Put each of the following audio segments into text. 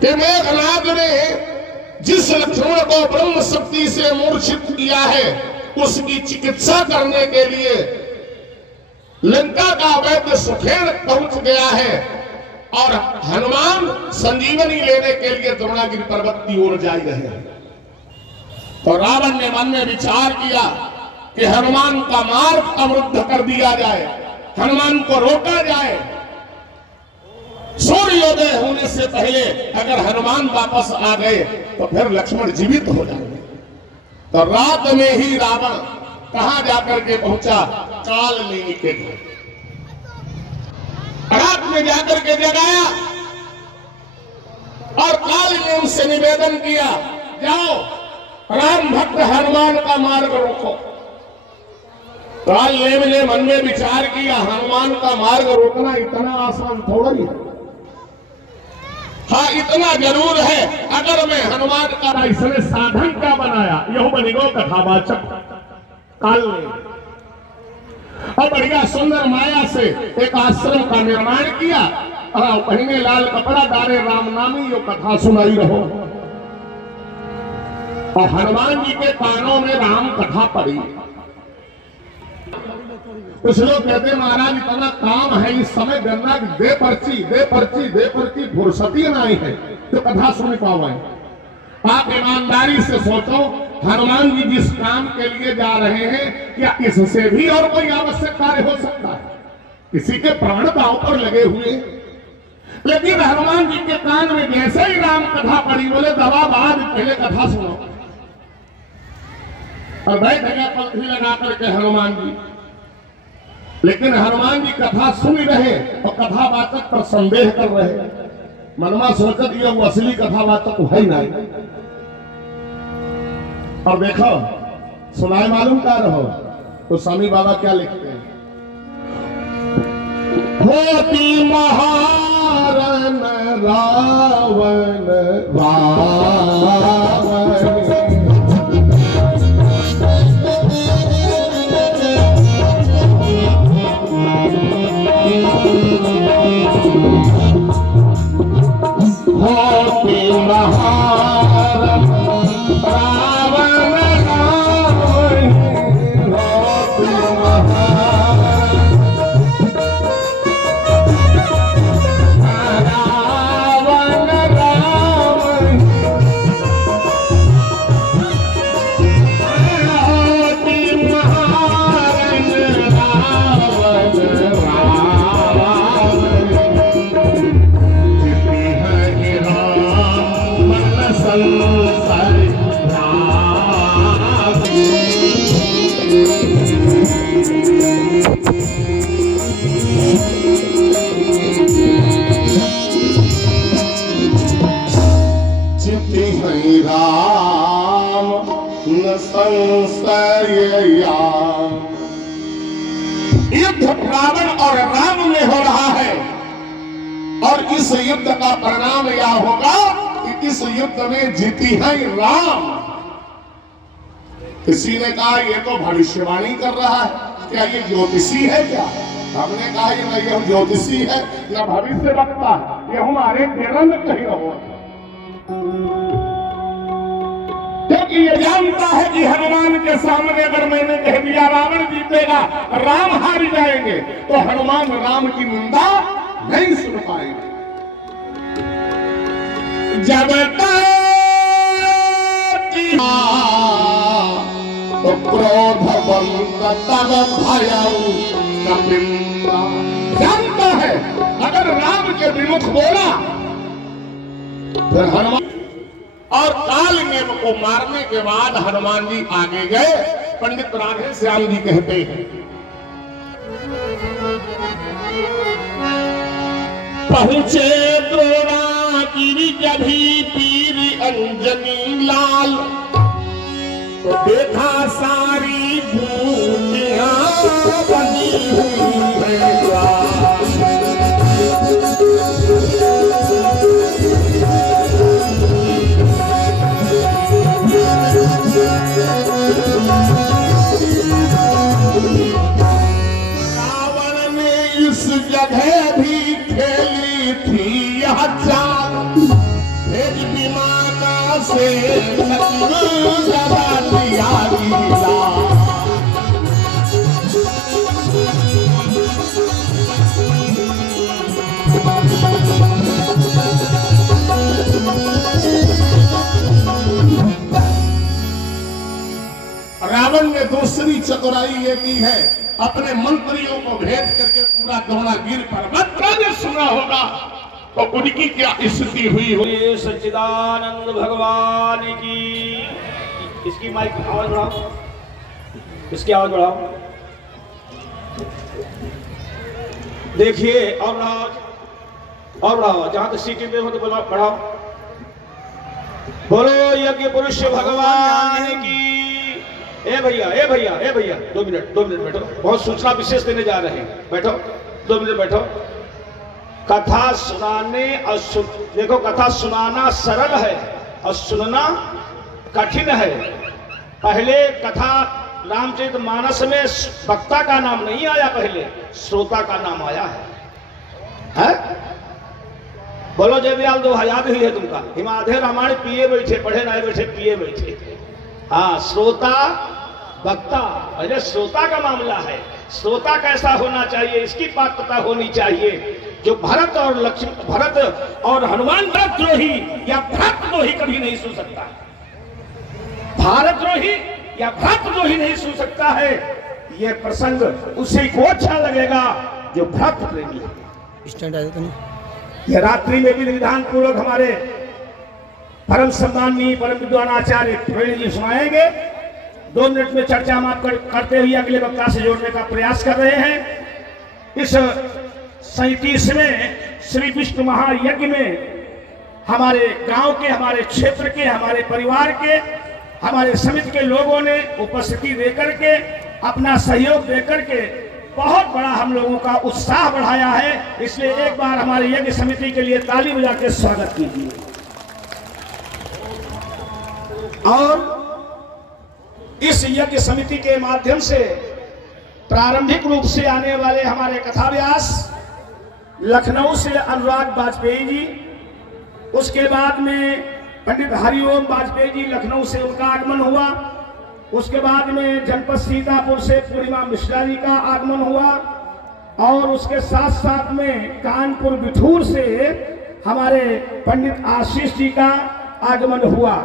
कि मेघनाद ने जिस लक्ष्मण को ब्रह्म शक्ति से मूर्छित किया है उसकी चिकित्सा करने के लिए लंका का वैद्य सुखेन पहुंच गया है और हनुमान संजीवनी लेने के लिए द्रोणागिरि पर्वत की ओर जा रहे हैं। तो रावण ने मन में विचार किया कि हनुमान का मार्ग अवरुद्ध कर दिया जाए, हनुमान को रोका जाए। सूर्योदय होने से पहले अगर हनुमान वापस आ गए तो फिर लक्ष्मण जीवित हो जाएंगे। तो रात में ही रावण कहां जाकर के पहुंचा? कालनेमि के घर। रात में जाकर के जगाया और कालनेमि से निवेदन किया, जाओ राम भक्त हनुमान का मार्ग रोको। कालनेमि ने मन में विचार किया, हनुमान का मार्ग रोकना इतना आसान थोड़ा ही है। हाँ, इतना जरूर है, अगर मैं हनुमान का इसने साधन क्या बनाया, यह बनेगा कथावाचक। कालनेमि और बढ़िया सुंदर माया से एक आश्रम का निर्माण किया और पहने लाल कपड़ा डाले राम नामी यो कथा सुनाई रहो। और हनुमान जी के कानों में राम कथा पड़ी। कुछ लोग कहते महाराज इतना काम है इस समय गन्ना दे पर्ची दे पर्ची दे पर्ची, फुर्सती नहीं है तो कथा सुन पाओ। आप ईमानदारी से सोचो, हनुमान जी जिस काम के लिए जा रहे हैं क्या इससे भी और कोई आवश्यक कार्य हो सकता है? किसी के प्राण दांव पर लगे हुए, लेकिन हनुमान जी के कान में जैसे ही राम कथा पड़ी, बोले दवा बाद पहले कथा सुनो। और बैठ गया पंखी लगा करके हनुमान जी। लेकिन हनुमान जी कथा सुन रहे और कथावाचक पर संदेह कर रहे। मनमा सोचत ये वो असली कथावाचक है ही नहीं। और देखो सुनाए मालूम क्या रहो तो स्वामी बाबा क्या लिखते हैं? होती महारन रावण रावण, होती महारन युद्ध रावण और राम में हो रहा है और इस युद्ध का परिणाम यह होगा कि इस युद्ध में जीती है राम। किसी ने कहा ये तो भविष्यवाणी कर रहा है, क्या ये ज्योतिषी है क्या? हमने कहा ये न यह ज्योतिषी है न भविष्य वक्ता है, ये हमारे किरण में कहीं रहो। क्योंकि ये जानता है कि हनुमान के सामने अगर मैंने कह दिया रावण जीतेगा, राम हार जाएंगे, तो हनुमान राम की निंदा नहीं सुन पाएंगे। जब तक तो क्रोधवंत तब भयं कपिंदा, जानता है अगर राम के विमुख बोला फिर हनुमान। और कालनेमि को मारने के बाद हनुमान जी आगे गए। पंडित राधे श्याम जी कहते हैं, पहुंचे द्रोणागिरि जभी पीर अंजनी लाल, तो देखा सारी भूमियां बनी हुई है। जगह भी खेली थी यह चाल, से दबा दिया गीला। रावण ने दूसरी चतुराई ये की है, अपने मंत्रियों को भेद करके पूरा द्रोणागिरी पर्वत ने सुना होगा तो उनकी क्या स्थिति हुई होगी। सच्चिदानंद भगवान की। इसकी माइक आवाज बढ़ाओ, इसकी आवाज बढ़ाओ। देखिए और बढ़ाओ, जहां तक सीटी पे हो तो बढ़ाओ। बोलो यज्ञ पुरुष भगवान की। ए भैया 2 मिनट बैठो, बहुत सूचना विशेष देने जा रहे हैं। बैठो 2 मिनट बैठो। कथा सुनाने और देखो, कथा सुनाना सरल है और सुनना कठिन है। पहले कथा रामचरितमानस में वक्ता का नाम नहीं आया, पहले श्रोता का नाम आया है? बोलो जय दयाल दोहा याद हुई है तुमका? हिमाधे रामायण पिए बैठे, पढ़े ना बैठे, पिए बैठे। हाँ, श्रोता वक्ता, पहले श्रोता का मामला है। श्रोता कैसा होना चाहिए, इसकी पात्रता होनी चाहिए। जो भरत और हनुमान भरतद्रोही या भ्रातृद्रोही कभी नहीं सुन सकता। भारतद्रोही या भ्रातृद्रोही नहीं सुन सकता है। यह प्रसंग उसी को अच्छा लगेगा जो भ्रातृ प्रेमी है। यह रात्रि में भी विधान पूर्वक हमारे परम सम्माननीय परम विद्वान आचार्य प्रेमी जी सुनाएंगे। 2 मिनट में चर्चा हम आप करते हुए अगले वक्ता से जोड़ने का प्रयास कर रहे हैं। इस 37वें श्री विष्णु महायज्ञ में हमारे गांव के, हमारे क्षेत्र के, हमारे परिवार के, हमारे समिति के लोगों ने उपस्थिति देकर के, अपना सहयोग देकर के बहुत बड़ा हम लोगों का उत्साह बढ़ाया है। इसलिए एक बार हमारे यज्ञ समिति के लिए ताली बजा के स्वागत कीजिए। और इस यज्ञ समिति के माध्यम से प्रारंभिक रूप से आने वाले हमारे कथाव्यास लखनऊ से अनुराग वाजपेयी जी, उसके बाद में पंडित हरिओम वाजपेयी जी, लखनऊ से उनका आगमन हुआ। उसके बाद में जनपद सीतापुर से पूर्णिमा मिश्रा जी का आगमन हुआ। और उसके साथ साथ में कानपुर बिठूर से हमारे पंडित आशीष जी का आगमन हुआ।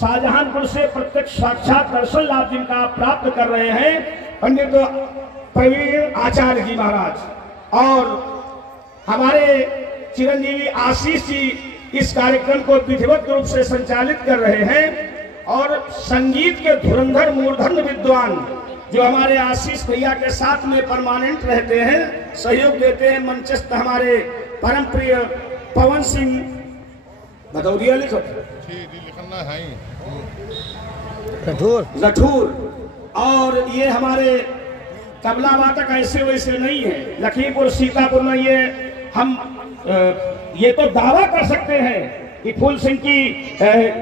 शाहजहांपुर से प्रत्यक्ष साक्षात दर्शन लाभ जिनका प्राप्त कर रहे हैं पंडित प्रवीण आचार्य जी महाराज। और हमारे चिरंजीवी आशीष जी इस कार्यक्रम को विधिवत रूप से संचालित कर रहे हैं। और संगीत के धुरंधर मूर्धन्य विद्वान जो हमारे आशीष भैया के साथ में परमानेंट रहते हैं, सहयोग देते हैं, मंचस्थ हमारे परम प्रिय पवन सिंह भदौरिया लिखो लठूर। और ये हमारे तबला वादक ऐसे वैसे नहीं है। लखीमपुर सीतापुर में ये तो दावा कर सकते हैं कि फूल सिंह की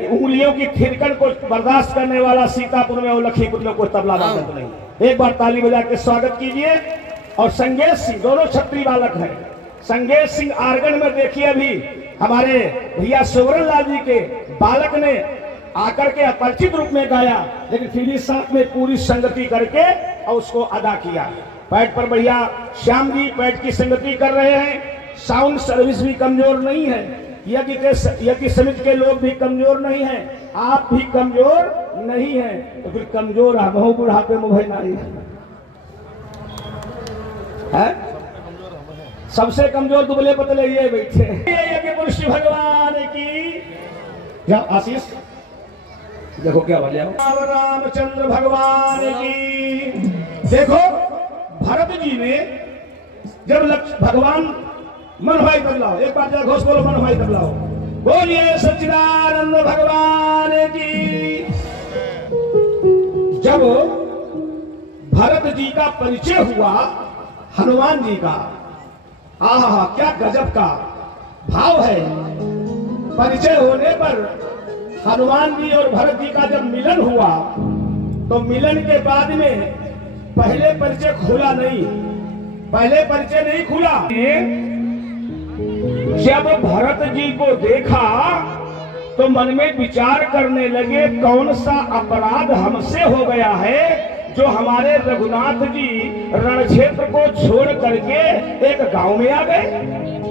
उंगलियों की थिरकन को बर्दाश्त करने वाला सीतापुर में और लखीमपुर में कोई तबला वादक नहीं। एक बार ताली बजा के स्वागत कीजिए। और संगेश सिंह, दोनों छत्री बालक हैं। संगेश सिंह आर्गन में देखिए, अभी हमारे भैया सुवर्ण लाल जी के बालक ने आकर के अपरिचित रूप में गाया, लेकिन फिर भी साथ में पूरी संगति करके और उसको अदा किया। पैड पर भैया श्याम जी पैड की संगति कर रहे हैं। साउंड सर्विस भी कमजोर नहीं है, यज्ञ समिति के लोग भी कमजोर नहीं हैं, आप भी कमजोर नहीं हैं। तो फिर कमजोर बहु बुढ़ापे में भाई नहीं है, सबसे कमजोर दुबले पतले ये बैठे। यज्ञ पुरुष भगवान की। क्या आशीष देखो क्या बोले रामचंद्र भगवान की। देखो भरत जी ने जब भगवान मन भाई बदलाओ, एक बार जरा घोष बोलो, मन भाई बदलाओ, बोलिए सच्चिदानंद भगवान की। जब भरत जी का परिचय हुआ हनुमान जी का, आहा क्या गजब का भाव है। परिचय होने पर हनुमान जी और भरत जी का जब मिलन हुआ तो मिलन के बाद में पहले परिचय खुला नहीं, पहले परिचय नहीं खुला। जब भरत जी को देखा तो मन में विचार करने लगे कौन सा अपराध हमसे हो गया है जो हमारे रघुनाथ जी रण क्षेत्र को छोड़ करके एक गांव में आ गए।